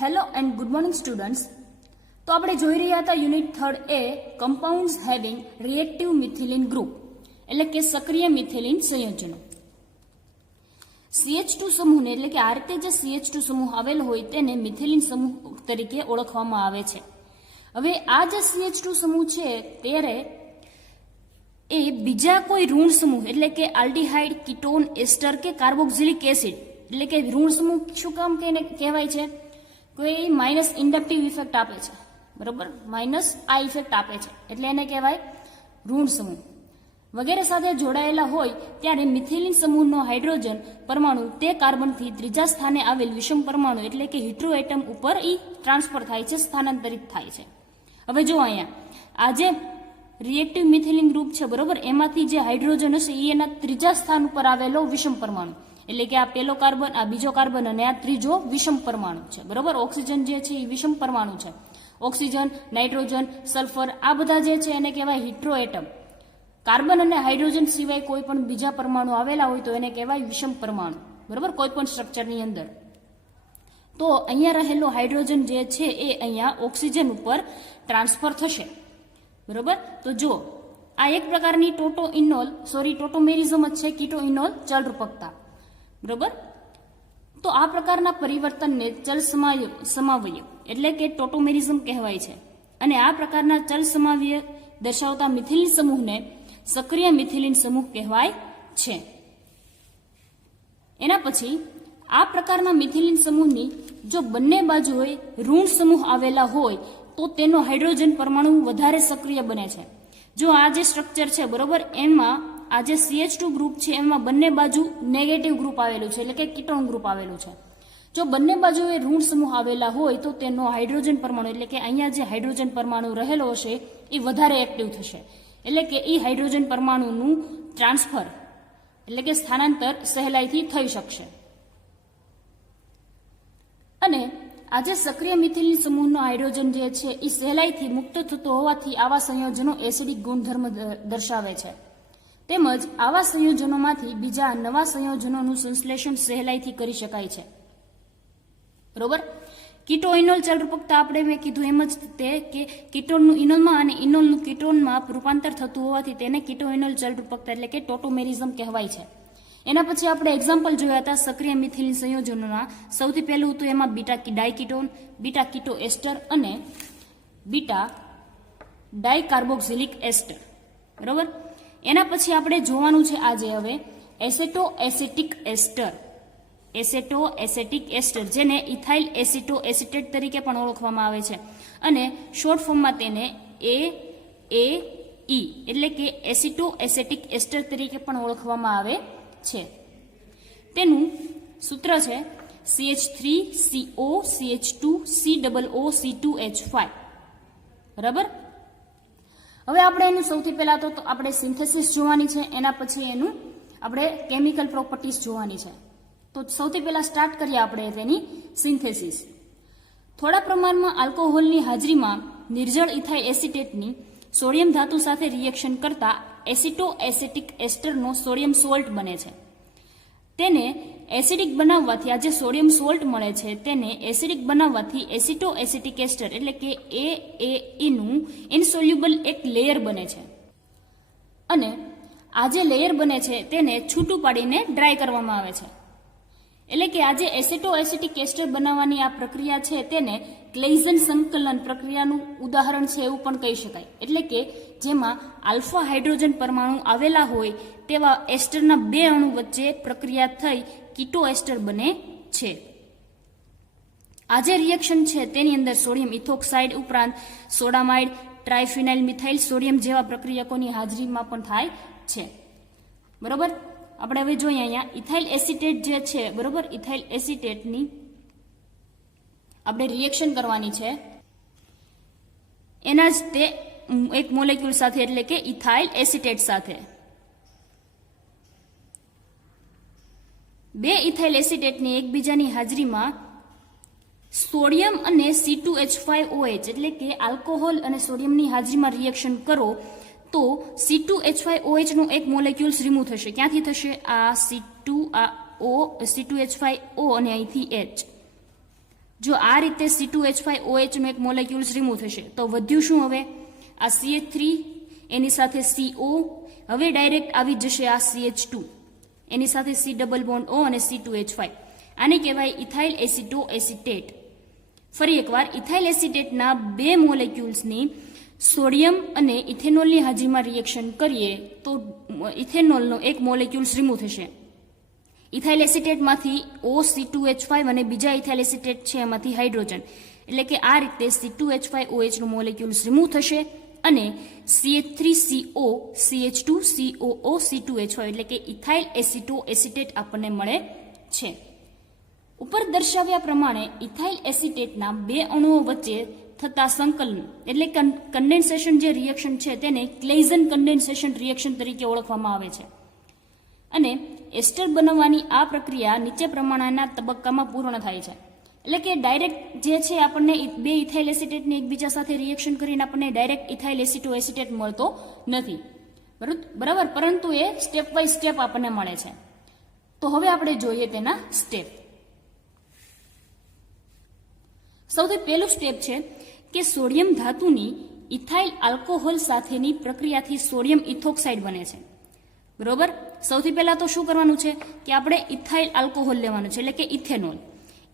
Hello and good morning students. તો આપણે જોઈ રહ્યા હતા યુનિટ 3 એ compounds having reactive methylene group એટલે કે સક્રિય મિથિલિન સંયોજનો. CH2 સમૂહને એટલે કે આ રીતે જે CH2 સમૂહ આવેલો હોય તેને મિથિલિન સમૂહ તરીકે ઓળખવામાં આવે છે. હવે આ જે CH2 સમૂહ છે ત્યારે એ બીજા કોઈ ઋણ સમૂહ એટલે કે આલ્ડીહાઇડ, કીટોન, એસ્ટર કે કાર્બોક્સિલિક એસિડ એટલે કે ઋણ સમૂહ શું કામ કહેવાય છે? કોઈ માઇનસ ઇન્ડક્ટિવ ઇફેક્ટ આપે છે, બરોબર, માઇનસ આ ઇફેક્ટ આપે છે એટલે એને કહેવાય ઋણ સમૂહ વગેરે સાથે જોડાયેલા હોય ત્યારે મિથિલિન સમૂહનો હાઇડ્રોજન પરમાણુ તે કાર્બનથી ત્રીજા સ્થાને આવેલ વિષમ પરમાણુ એટલે કે હિટ્રો એટમ ઉપર ટ્રાન્સફર થાય છે, સ્થાનાંતરિત થાય છે. હવે જો અહીંયા આ જે રિએક્ટિવ મિથિલિન ગ્રુપ છે, બરોબર, એમાંથી જે હાઇડ્રોજન હશે એ એના ત્રીજા સ્થાન ઉપર આવેલો વિષમ પરમાણુ એટલે કે આ પેલો કાર્બન, આ બીજો કાર્બન અને આ ત્રીજો વિષમ પરમાણુ છે, બરોબર. ઓક્સિજન જે છે એ વિષમ પરમાણુ છે. ઓક્સિજન, નાઇટ્રોજન, સલ્ફર આ બધા જે છે એને કહેવાય હિટ્રો એટમ. કાર્બન અને હાઇડ્રોજન સિવાય કોઈ પણ બીજા પરમાણુ આવેલા હોય તો એને કહેવાય વિષમ પરમાણુ, બરોબર, કોઈ પણ સ્ટ્રક્ચરની અંદર. તો અહીંયા રહેલો હાઇડ્રોજન જે છે એ અહીંયા ઓક્સિજન ઉપર ટ્રાન્સફર થશે, બરોબર. તો જો આ એક પ્રકારની ટોટોમેરિઝમ જ છે, કીટો ઇનોલ ચલરૂપકતા, બરોબર. તો આ પ્રકારના પરિવર્તનને ચલ સમાવય એટલે કે ટોટોમેરિઝમ કહેવાય છે. અને આ પ્રકારના ચલ સમાવય દર્શાવતા મિથિલિન સમૂહને સક્રિય મિથિલિન સમૂહ કહેવાય છે. એના પછી આ પ્રકારના મિથિલિન સમૂહની જો બંને બાજુએ ઋણ સમૂહ આવેલા હોય તો તેનો હાઇડ્રોજન પરમાણુ વધારે સક્રિય બને છે. જો આ જે સ્ટ્રક્ચર છે, બરોબર, એમાં આ જે CH2 ગ્રુપ છે એમાં બંને બાજુ નેગેટિવ ગ્રુપ આવેલું છે એટલે કે કીટોન ગ્રુપ આવેલું છે. જો બંને બાજુએ ઋણ સમૂહ આવેલા હોય તો તેનો હાઇડ્રોજન પરમાણુ એટલે કે અહીંયા જે હાઇડ્રોજન પરમાણુ રહેલો હશે એ વધારે એક્ટિવ થશે એટલે કે એ હાઇડ્રોજન પરમાણુનું ટ્રાન્સફર એટલે કે સ્થાનાંતર સહેલાઈથી થઈ શકશે. અને આ જે સક્રિય મિથિલિન સમૂહનો હાઇડ્રોજન જે છે એ સહેલાઈથી મુક્ત થતો હોવાથી આવા સંયોજનો એસિડિક ગુણધર્મ દર્શાવે છે. તેમજ આવા સંયોજનોમાંથી બીજા નવા સંયોજનોનું સંશ્લેષણ સહેલાઈથી કરી શકાય છે, બરોબર. કીટો ઇનોલ ચલરૂપકતા આપણે મેં કીધું એમ જ તે કે કીટોનનું ઇનોલમાં અને ઇનોલનું કીટોનમાં રૂપાંતર થતું હોવાથી તેને કીટો ઇનોલ ચલરૂપકતા એટલે કે ટોટોમેરિઝમ કહેવાય છે. એના પછી આપણે એક્ઝામ્પલ જોયા હતા સક્રિય મિથિલિન સંયોજનોના. સૌથી પહેલું હતું એમાં બીટા ડાયકીટોન, બીટા કીટો એસ્ટર અને બીટા ડાયકાર્બોક્સિલિક એસ્ટર, બરોબર. એના પછી આપણે જોવાનું છે આજે હવે એસેટો એસેટિક એસ્ટર જેને ઇથાઇલ એસિટો એસિટેટ તરીકે પણ ઓળખવામાં આવે છે અને શોર્ટ ફોર્મમાં તેને AAE એટલે કે એસિટો એસેટિક એસ્ટર તરીકે પણ ઓળખવામાં આવે છે. તેનું સૂત્ર છે CH3CO CH2 COOC2H5, બરાબર. હવે આપણે એનું સૌથી પહેલા તો આપણે સિન્થેસિસ જોવાની છે, એના પછી એનું આપણે કેમિકલ પ્રોપર્ટીઝ જોવાની છે. તો સૌથી પહેલા સ્ટાર્ટ કરીએ આપણે તેની સિન્થેસિસ. થોડા પ્રમાણમાં આલ્કોહોલની હાજરીમાં નિર્જળ ઇથાઇલ એસિટેટની સોડિયમ ધાતુ સાથે રિએક્શન કરતા એસિટો એસેટિક એસ્ટરનો સોડિયમ સોલ્ટ બને છે. તેને એસિડિક બનાવવાથી આ જે સોડિયમ સોલ્ટ મળે છે તેને એસિડિક બનાવવાથી એસિટો એસિટિક એસ્ટર એટલે કે AAE નું ઇનસોલ્યુબલ એક લેયર બને છે. અને આ જે લેયર બને છે તેને છૂટું પાડીને ડ્રાય કરવામાં આવે છે. એટલે કે આ જે એસિટો એસિટિક એસ્ટર બનાવવાની આ પ્રક્રિયા છે તેને ક્લેઇઝન સંકલન પ્રક્રિયાનું ઉદાહરણ છે એવું પણ કહી શકાય. એટલે કે જેમાં આલ્ફા હાઇડ્રોજન પરમાણુ આવેલા હોય તેવા એસ્ટરના બે અણુ વચ્ચે પ્રક્રિયા થઈ કીટો એસ્ટર બને છે. આ જે રિએક્શન છે તેની અંદર સોડિયમ ઇથોક્સાઇડ ઉપરાંત સોડામાઇડ, ટ્રાયફિનાઇલ મિથાઇલ સોડિયમ જેવા પ્રક્રિયકોની હાજરીમાં પણ થાય છે, બરોબર. આપણે હવે જોઈએ અહીંયા ઇથાઇલ એસિટેટ જે છે, બરોબર, ઇથાઇલ એસિટેટની આપણે રિએક્શન કરવાની છે એના જ તે એક મોલેક્યુલ સાથે એટલે કે ઇથાઇલ એસિટેટ સાથે. બે ઇથાઇલ એસિટેટની એકબીજાની હાજરીમાં સોડિયમ અને C2H5OH એટલે કે આલ્કોહોલ અને સોડિયમની હાજરીમાં રિએક્શન કરો તો C2H5OH નું એક મોલેક્યુલ્સ રિમૂવ થશે. ક્યાંથી થશે? આ C2H5O અને અહીંથી H, જો આ રીતે C2H5OH નો એક મોલેક્યુલ્સ રિમૂવ થશે તો વધ્યું શું? હવે આ CH3 એની સાથે CO, હવે ડાયરેક્ટ આવી જશે આ CH2 એની સાથે C ડબલ બોન્ડ O અને C2H5. આને કહેવાય ઇથાઇલ એસિટોએસિટેટ. ફરી એકવાર, ઇથાઇલ એસિટેટના બે મોલેક્યુલ્સની સોડિયમ અને ઇથેનોલની હાજરીમાં રિએક્શન કરીએ તો ઇથેનોલનો એક મોલેક્યુલ્સ રિમૂવ થશે. ઇથાઇલ એસિટેટમાંથી OC2H5 અને બીજા ઇથાઇલ એસિટેટ છે એમાંથી હાઇડ્રોજન, એટલે કે આ રીતે C2H5OH નું મોલેક્યુલ્સ રિમૂવ થશે અને CH3CO, CH2COO, C2H5 એટલે કે ઇથાઇલ એસિટોએસિટેટ આપણને મળે છે. ઉપર દર્શાવ્યા પ્રમાણે ઇથાઇલ એસિટેટના બે અણુઓ વચ્ચે થતા સંકલન એટલે કન્ડેન્સેશન જે રિએક્શન છે તેને ક્લેઇઝન કન્ડેન્સેશન રિએક્શન તરીકે ઓળખવામાં આવે છે. અને એસ્ટર બનાવવાની આ પ્રક્રિયા નીચે પ્રમાણેના તબક્કામાં પૂર્ણ થાય છે. એટલે કે ડાયરેક્ટ જે છે આપણને બે ઇથાઇલ એસિટેટને એકબીજા સાથે રિએક્શન કરીને આપણને ડાયરેક્ટ ઇથાઇલ એસિટોએસિટેટ મળતો નથી, બરાબર, પરંતુ એ સ્ટેપ બાય સ્ટેપ આપણને મળે છે. તો હવે આપણે જોઈએ તેના સ્ટેપ. સૌથી પહેલું સ્ટેપ છે કે સોડિયમ ધાતુની ઇથાઇલ આલ્કોહોલ સાથેની પ્રક્રિયાથી સોડિયમ ઇથોક્સાઇડ બને છે, બરોબર. સૌથી પહેલા તો શું કરવાનું છે કે આપણે ઇથાઇલ આલ્કોહોલ લેવાનું છે, એટલે કે ઇથેનોલ,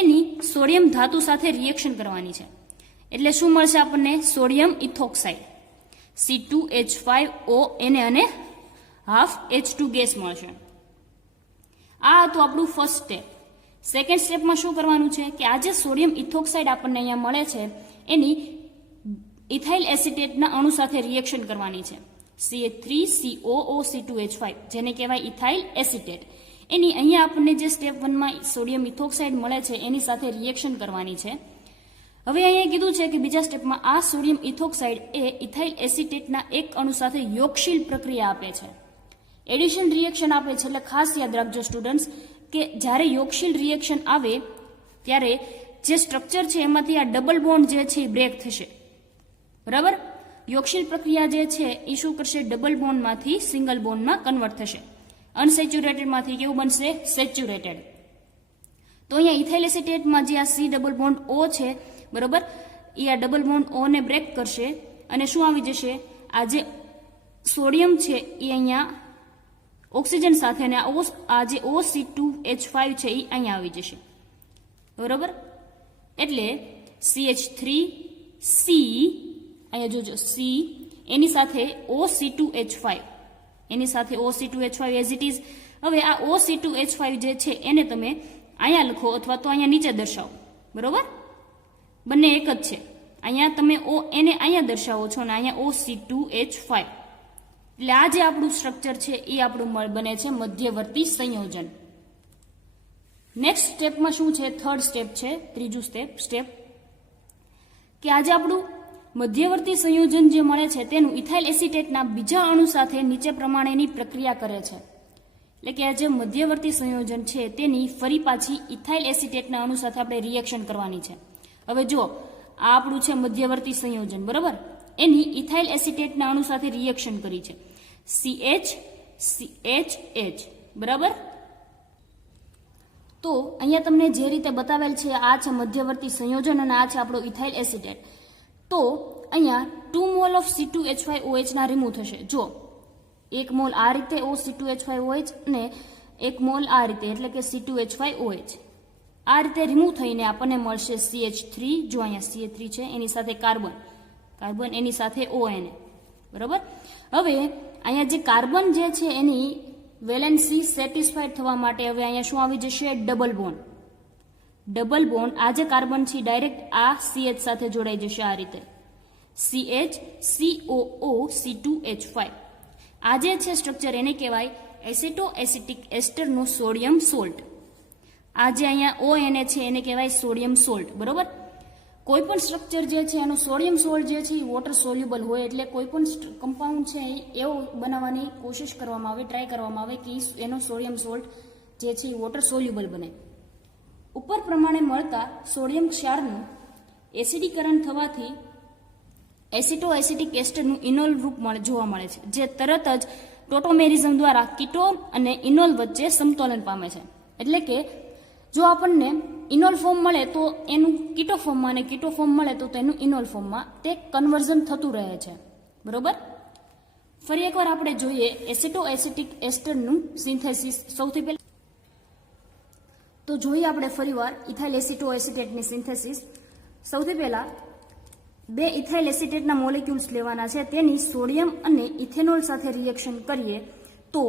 એની સોડિયમ ધાતુ સાથે રિએક્શન કરવાની છે. એટલે શું મળશે આપણને? સોડિયમ ઇથોક્સાઇડ C2H5O અને હાફ H2 ગેસ મળશે. આ હતું આપણું ફર્સ્ટ સ્ટેપ. સેકન્ડ સ્ટેપમાં શું કરવાનું છે કે આ જે સોડિયમ ઇથોક્સાઇડ આપણને અહીંયા મળે છે એની ઇથાઇલ એસિટેટના અણુ સાથે રિએક્શન કરવાની છે. CH3COO C2H5 જેને કહેવાય ઇથાઇલ એસિટેટ, એની અહીંયા આપણને જે સ્ટેપ 1માં સોડિયમ ઇથોક્સાઇડ મળે છે એની સાથે રિએક્શન કરવાની છે. હવે અહીંયા કીધું છે કે બીજા સ્ટેપમાં આ સોડિયમ ઇથોક્સાઇડ એ ઇથાઇલ એસિટેટના એક અણુ સાથે યોગશીલ પ્રક્રિયા આપે છે, એડિશન રિએક્શન આપે છે. એટલે ખાસ યાદ રાખજો સ્ટુડન્ટ્સ કે જ્યારે યોગશીલ રિએક્શન આવે ત્યારે જે સ્ટ્રક્ચર છે એમાંથી આ ડબલ બોન્ડ જે છે એ બ્રેક થશે, બરાબર. યોગશીલ પ્રક્રિયા જે છે એ શું કરશે? ડબલ બોન્ડમાંથી સિંગલ બોન્ડમાં કન્વર્ટ થશે. અનસેચ્યુરેટેડમાંથી કેવું બનશે? સેચ્યુરેટેડ. તો અહીંયા ઇથાઇલ એસિટેટમાં જે આ C ડબલ બોન્ડ O છે, બરોબર, એ આ ડબલ બોન્ડ O ને બ્રેક કરશે અને શું આવી જશે? આ જે સોડિયમ છે એ અહીંયા ઓક્સિજન સાથે અને આ જે OC2H5 છે એ અહીંયા આવી જશે, બરોબર. એટલે CH3C, અહીંયા જોજો C એની સાથે OC2H5, એની સાથે OC2H5 એઝ ઇટ ઇઝ. હવે આ OC2H5 જે છે એને તમે અહીંયા લખો અથવા તો અહીંયા નીચે દર્શાવો, બરોબર. બંને એક જ છે. અહીંયા તમે એને અહીંયા દર્શાવો છો અને અહીંયા OC2H5. એટલે આ જે આપણું સ્ટ્રક્ચર છે એ આપણું બને છે મધ્યવર્તી સંયોજન. નેક્સ્ટ સ્ટેપમાં શું છે? થર્ડ સ્ટેપ છે, ત્રીજું સ્ટેપ કે આજે આપણું મધ્યવર્તી સંયોજન જે મળે છે તેનું ઇથાઇલ એસિટેટના બીજા અણુ સાથે નીચે પ્રમાણેની પ્રક્રિયા કરે છે. એટલે કે આ જે મધ્યવર્તી સંયોજન છે તેની ફરી પાછી ઇથાઇલ એસિટેટના અણુ સાથે આપણે રિએક્શન કરવાની છે. હવે જો આ આપણું છે મધ્યવર્તી સંયોજન, બરાબર, એની ઇથાઇલ એસિટેટના અણુ સાથે રિએક્શન કરી છે CH, બરાબર. તો અહીંયા તમને જે રીતે બતાવેલ છે આ છે મધ્યવર્તી સંયોજન અને આ છે આપણો ઇથાઇલ એસિટેટ. તો અહીંયા 2 મોલ ઓફ C2H5OH ના રિમૂવ થશે. જો 1 મોલ આ રીતે OC2H5OH અને 1 મોલ આ રીતે એટલે કે C2H5OH આ રીતે રિમૂવ થઈને આપણને મળશે CH3. જો અહીંયા CH3 છે એની સાથે કાર્બન એની સાથે ONA, બરાબર. હવે અહીંયા જે કાર્બન જે છે એની વેલેન્સી સેટિસ્ફાઈડ થવા માટે હવે અહીંયા શું આવી જશે? Double bond. આ જે કાર્બન છે ડાયરેક્ટ આ CH સાથે જોડાઈ જશે આ રીતે CH-COO C2H5. આ જે છે સ્ટ્રક્ચર એને કહેવાય એસિટોએસિટિક એસ્ટરનો સોડિયમ સોલ્ટ. આ જે અહીંયા ONA છે એને કહેવાય સોડિયમ સોલ્ટ, બરોબર. કોઈ પણ સ્ટ્રક્ચર જે છે એનો સોડિયમ સોલ્ટ જે છે એ વોટર સોલ્યુબલ હોય, એટલે કોઈ પણ કમ્પાઉન્ડ છે એવો બનાવવાની કોશિશ કરવામાં આવે, ટ્રાય કરવામાં આવે કે એનો સોડિયમ સોલ્ટ જે છે એ વોટર સોલ્યુબલ બને. ઉપર પ્રમાણે મળતા સોડિયમ ક્ષારનું એસિડીકરણ થવાથી એસિટોએસિટિક એસ્ટરનું ઇનોલ રૂપ જોવા મળે છે, જે તરત જ ટોટોમેરિઝમ દ્વારા કીટોન અને ઇનોલ વચ્ચે સમતોલન પામે છે. એટલે કે જો આપણને ઇનોલ ફોર્મ મળે તો એનું કીટો ફોર્મમાં અને કીટો ફોર્મ મળે તો તેનું ઇનોલ ફોર્મમાં તે કન્વર્ઝન થતું રહે છે. બરોબર. ફરી એકવાર આપણે જોઈએ એસિટો એસિટિક એસ્ટરનું સિન્થેસિસ. સૌથી પહેલા તો જોઈએ આપણે ફરીવાર ઇથાઇલ એસિટો એસિટેટની સિન્થેસિસ. સૌથી પહેલા 2 ઇથાઇલ એસિટેટના મોલેક્યુલ્સ લેવાના છે, તેની સોડિયમ અને ઇથેનોલ સાથે રિએક્શન કરીએ તો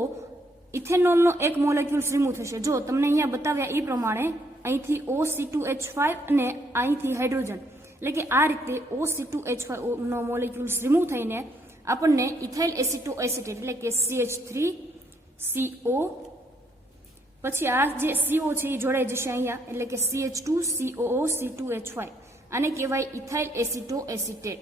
ઇથેનોલનો એક મોલેક્યુલ્સ રિમૂવ થશે. જો તમને અહીંયા બતાવ્યા એ પ્રમાણે અહીંથી OC2H5 અને અહીંથી હાઇડ્રોજન, એટલે કે આ રીતે OC2H5 નો મોલેક્યુલ્સ રિમૂવ થઈને આપણને ઇથાઇલ એસિટો એસિટેટ એટલે કે CH3CO, પછી આ જે CO છે એ જોડાઈ જશે અહીંયા એટલે કે CH2COO-C2H5. આને કહેવાય ઇથાઇલ એસિટો એસિટેટ.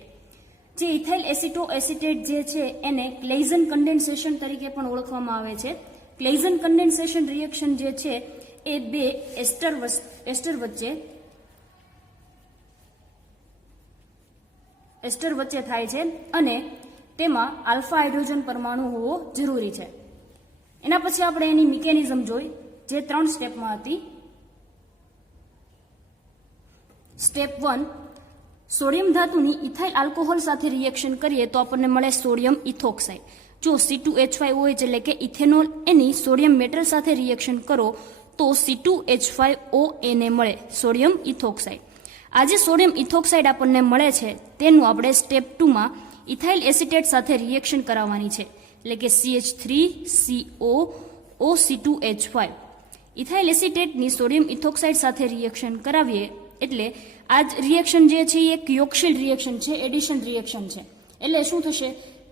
જે ઇથાઇલ એસિટો એસિટેટ જે છે એને ક્લેઇઝન કન્ડેન્સેશન તરીકે પણ ઓળખવામાં આવે છે. ક્લેઇઝન કન્ડેન્સેશન રિએક્શન જે છે એ 2 એસ્ટર વચ્ચે થાય છે અને તેમાં આલ્ફા હાઇડ્રોજન પરમાણુ હોવો જરૂરી છે. એના પછી આપણે એની મિકેનિઝમ જોઈ જે 3 સ્ટેપમાં હતી. સ્ટેપ 1, સોડિયમ ધાતુની ઇથાઇલ આલ્કોહોલ સાથે રિએક્શન કરીએ તો આપણને મળે સોડિયમ ઇથોક્સાઇડ. જો C2H5OH એટલે કે ઇથેનોલ એની સોડિયમ મેટલ સાથે રિએક્શન કરો તો C2H5ONA મળે સોડિયમ ઇથોક્સાઇડ. આ જે સોડિયમ ઇથોક્સાઇડ આપણને મળે છે તેનું આપણે સ્ટેપ 2માં ઇથાઇલ એસિટેટ સાથે રિએક્શન કરાવવાની છે એટલે કે CH3COOC2H5. ઇથાઇલ એસિટેટની સોડિયમ ઇથોક્સાઇડ સાથે રિએક્શન કરાવીએ એટલે આ જ રિએક્શન જે છે એ એક યોગશીલ રિએક્શન છે, એડિશન રિએક્શન છે. એટલે શું થશે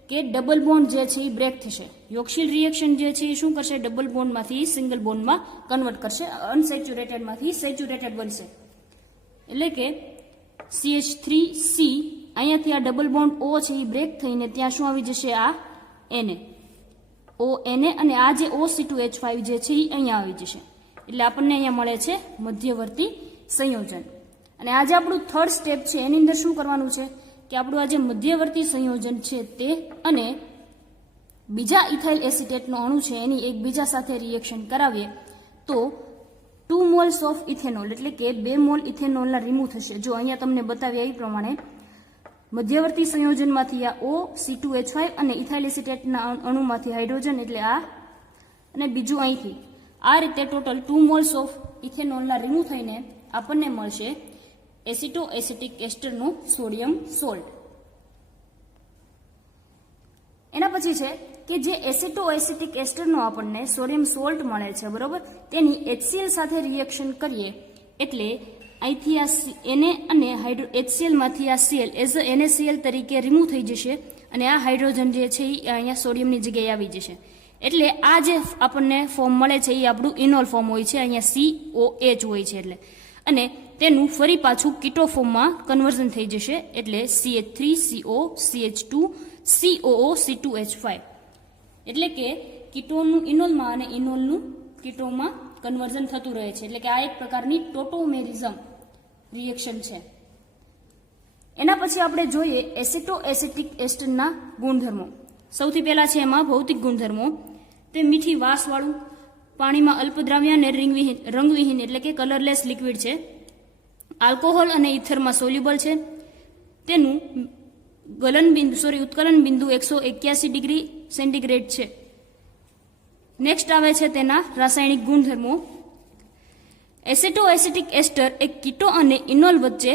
કે ડબલ બોન્ડ જે છે એ બ્રેક થશે. યોગશીલ રિએક્શન જે છે એ શું કરશે, ડબલ બોન્ડમાંથી સિંગલ બોન્ડમાં કન્વર્ટ કરશે, અનસેચ્યુરેટેડમાંથી સેચ્યુરેટેડ બનશે. એટલે કે CH3C અહીંયાથી આ ડબલ બોન્ડ O છે એ બ્રેક થઈને ત્યાં શું આવી જશે, આ Na ONA, અને આ જે OC2H5 જે છે એ અહીંયા આવી જશે. એટલે આપણને અહીંયા મળે છે મધ્યવર્તી સંયોજન. અને આ જે આપણું 3rd સ્ટેપ છે એની અંદર શું કરવાનું છે કે આપણું આ જે મધ્યવર્તી સંયોજન છે તે અને બીજા ઇથાઇલ એસિટેટનો અણુ છે એની એકબીજા સાથે રિએક્શન કરાવીએ તો 2 મોલ્સ ઓફ ઇથેનોલ એટલે કે 2 મોલ ઇથેનોલના રિમૂવ થશે. જો અહીંયા તમને બતાવ્યા એ પ્રમાણે મધ્યવર્તી સંયોજનમાંથી આ OC2H5 અને ઇથાઇલ એસિટેટના અણુમાંથી હાઇડ્રોજન એટલે આ અને બીજું અહીંથી આ રીતે ટોટલ 2 મોલ્સ ઓફ ઇથેનોલના રિમૂવ થઈને આપણને મળશે એસિટો એસિટિક એસ્ટરનો સોડિયમ સોલ્ટ. એના પછી છે કે જે એસિટો એસિટિક એસ્ટરનો આપણને સોડિયમ સોલ્ટ મળે છે, બરોબર, તેની HCl સાથે રિએક્શન કરીએ એટલે અહીંથી આ Na અને HCl માંથી આ Cl એઝ અ NaCl તરીકે રિમૂવ થઈ જશે અને આ હાઇડ્રોજન જે છે એ અહીંયા સોડિયમની જગ્યાએ આવી જશે. એટલે આ જે આપણને ફોર્મ મળે છે એ આપણું ઇનોલ ફોર્મ હોય છે, અહીંયા COH હોય છે એટલે, અને તેનું ફરી પાછું કીટો ફોર્મમાં કન્વર્ઝન થઈ જશે એટલે CH3CO CH2COO-C2H5. એટલે કે કીટોનનું ઇનોલમાં અને ઇનોલનું કીટોમાં કન્વર્ઝન થતું રહે છે. એટલે કે આ એક પ્રકારની ટોટોમેરિઝમ રિએક્શન છે. એના પછી આપણે જોઈએ એસિટો એસિટિક એસ્ટરના ગુણધર્મો. સૌથી પહેલા છે એમાં ભૌતિક ગુણધર્મો. તે મીઠી વાસવાળું, પાણીમાં અલ્પદ્રાવ્ય અને રંગવિહીન એટલે કે કલરલેસ લિક્વિડ છે, આલ્કોહોલ અને ઇથરમાં સોલ્યુબલ છે, તેનું ઉત્કલન બિંદુ 181 ડિગ્રી સેન્ટીગ્રેડ છે. નેક્સ્ટ આવે છે તેના રાસાયણિક ગુણધર્મો. એસિટો એસિટિક એસ્ટર એક કીટો અને ઇનોલ વચ્ચે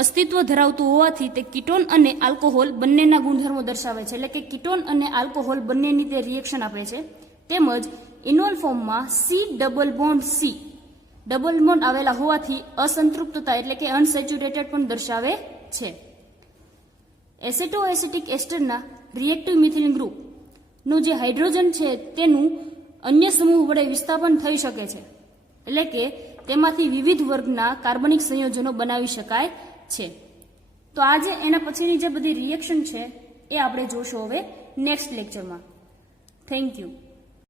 અસ્તિત્વ ધરાવતું હોવાથી તે કીટોન અને આલ્કોહોલ બંનેના ગુણધર્મો દર્શાવે છે. એટલે કે કીટોન અને આલ્કોહોલ બંનેની તે રિએક્શન આપે છે. તેમજ ઇનોલ ફોર્મમાં ડબલ બોન્ડ આવેલા હોવાથી અસંતૃપ્તતા એટલે કે અનસેચ્યુરેટેડ પણ દર્શાવે છે. એસિટો એસિટિક એસ્ટરના રિએક્ટિવ મિથિલિન ગ્રુપનું જે હાઇડ્રોજન છે તેનું અન્ય સમૂહ વડે વિસ્થાપન થઈ શકે છે. એટલે કે તેમાંથી વિવિધ વર્ગના કાર્બનિક સંયોજનો બનાવી શકાય છે. તો આજે એના પછીની જે બધી રિએક્શન છે એ આપણે જોશું હવે નેક્સ્ટ લેક્ચરમાં. Thank you.